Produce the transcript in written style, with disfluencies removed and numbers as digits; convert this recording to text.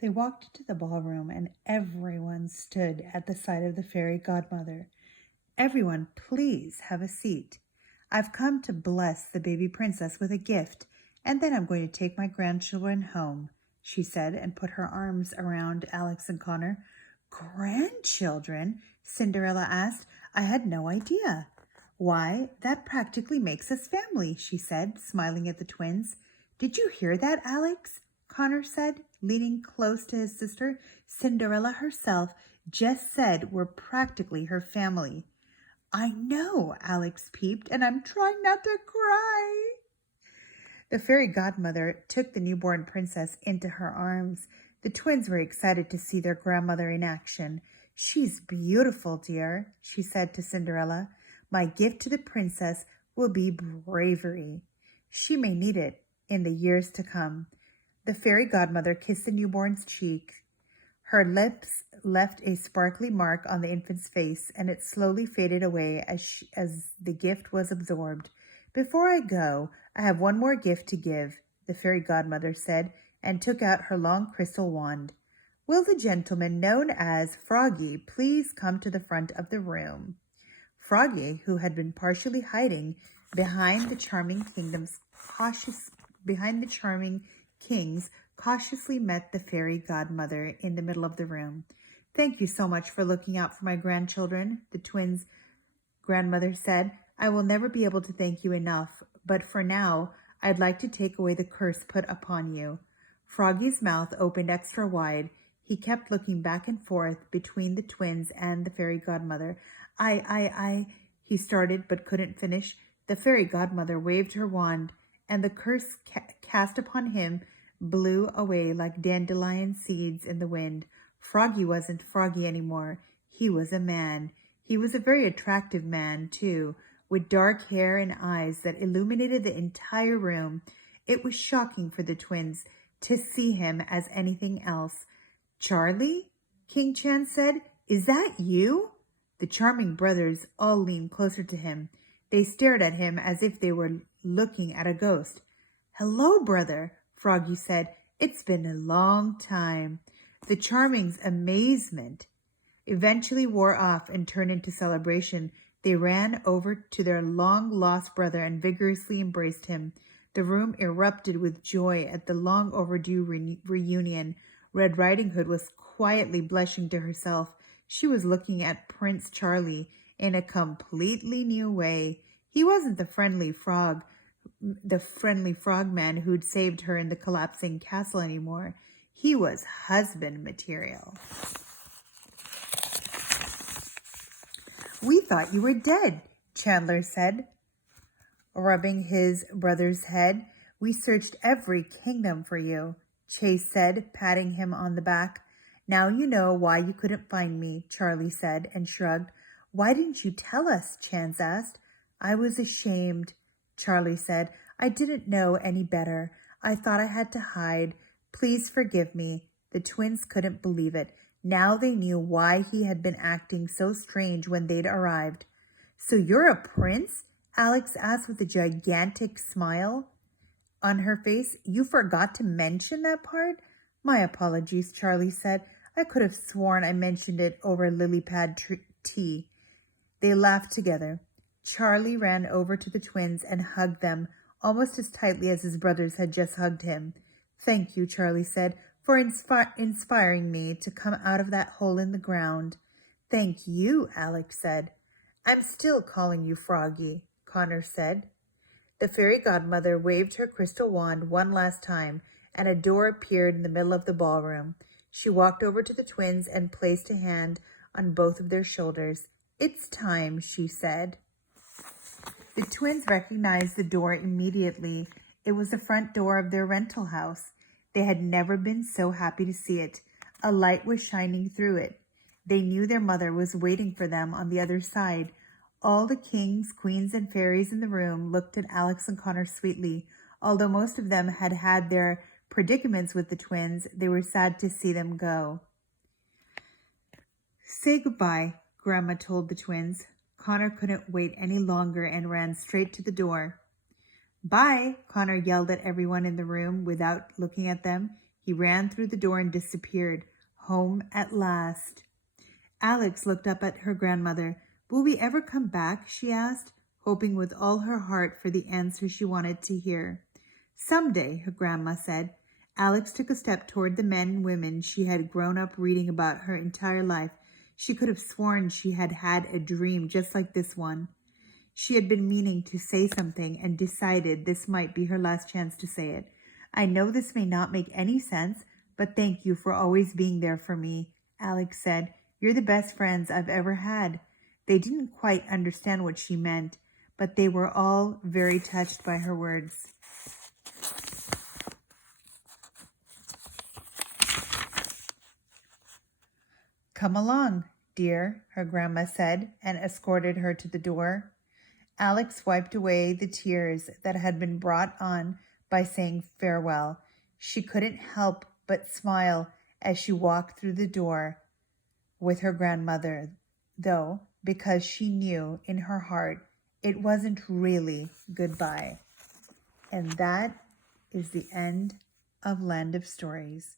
They walked into the ballroom, and everyone stood at the side of the fairy godmother. Everyone, please have a seat. I've come to bless the baby princess with a gift, and then I'm going to take my grandchildren home, she said, and put her arms around Alex and Connor. Grandchildren? Cinderella asked. I had no idea. Why, that practically makes us family, she said, smiling at the twins. Did you hear that, Alex? Connor said, leaning close to his sister. Cinderella herself just said we're practically her family. I know, Alex peeped, and I'm trying not to cry. The fairy godmother took the newborn princess into her arms. The twins were excited to see their grandmother in action. She's beautiful, dear, she said to Cinderella. My gift to the princess will be bravery. She may need it in the years to come. The fairy godmother kissed the newborn's cheek. Her lips left a sparkly mark on the infant's face, and it slowly faded away as the gift was absorbed. Before I go, I have one more gift to give, the fairy godmother said, and took out her long crystal wand. Will the gentleman known as Froggy please come to the front of the room? Froggy, who had been partially hiding behind the charming kings, cautiously met the fairy godmother in the middle of the room. Thank you so much for looking out for my grandchildren, the twins' grandmother said. I will never be able to thank you enough, but for now, I'd like to take away the curse put upon you. Froggy's mouth opened extra wide. He kept looking back and forth between the twins and the fairy godmother. He started but couldn't finish. The fairy godmother waved her wand, and the curse cast upon him blew away like dandelion seeds in the wind. Froggy wasn't Froggy anymore. He was a man. He was a very attractive man, too, with dark hair and eyes that illuminated the entire room. It was shocking for the twins to see him as anything else. Charlie? King Chan said. Is that you? The charming brothers all leaned closer to him. They stared at him as if they were looking at a ghost. Hello, brother, Froggy said. It's been a long time. The charming's amazement eventually wore off and turned into celebration. They ran over to their long-lost brother and vigorously embraced him. The room erupted with joy at the long-overdue reunion. Red Riding Hood was quietly blushing to herself. She was looking at Prince Charlie in a completely new way. He wasn't the friendly frogman who'd saved her in the collapsing castle anymore. He was husband material. We thought you were dead, Chandler said, rubbing his brother's head. We searched every kingdom for you, Chase said, patting him on the back. Now you know why you couldn't find me, Charlie said, and shrugged. Why didn't you tell us? Chance asked. I was ashamed, Charlie said. I didn't know any better. I thought I had to hide. Please forgive me. The twins couldn't believe it. Now they knew why he had been acting so strange when they'd arrived. So you're a prince? Alex asked with a gigantic smile on her face. You forgot to mention that part? My apologies, Charlie said. I could have sworn I mentioned it over lily pad tea. They laughed together. Charlie ran over to the twins and hugged them almost as tightly as his brothers had just hugged him. Thank you, Charlie said, for inspiring me to come out of that hole in the ground. Thank you, Alex said. I'm still calling you Froggy, Connor said. The fairy godmother waved her crystal wand one last time, and a door appeared in the middle of the ballroom. She walked over to the twins and placed a hand on both of their shoulders. It's time, she said. The twins recognized the door immediately. It was the front door of their rental house. They had never been so happy to see it. A light was shining through it. They knew their mother was waiting for them on the other side. All the kings, queens, and fairies in the room looked at Alex and Connor sweetly. Although most of them had had their predicaments with the twins, they were sad to see them go. Say goodbye, Grandma told the twins. Connor couldn't wait any longer and ran straight to the door. Bye, Connor yelled at everyone in the room without looking at them. He ran through the door and disappeared. Home at last. Alex looked up at her grandmother. Will we ever come back? She asked, hoping with all her heart for the answer she wanted to hear. Someday, her grandma said. Alex took a step toward the men and women she had grown up reading about her entire life. She could have sworn she had had a dream just like this one. She had been meaning to say something and decided this might be her last chance to say it. I know this may not make any sense, but thank you for always being there for me, Alex said. You're the best friends I've ever had. They didn't quite understand what she meant, but they were all very touched by her words. Come along, dear, her grandma said, and escorted her to the door. Alex wiped away the tears that had been brought on by saying farewell. She couldn't help but smile as she walked through the door with her grandmother, though, because she knew in her heart it wasn't really goodbye. And that is the end of Land of Stories.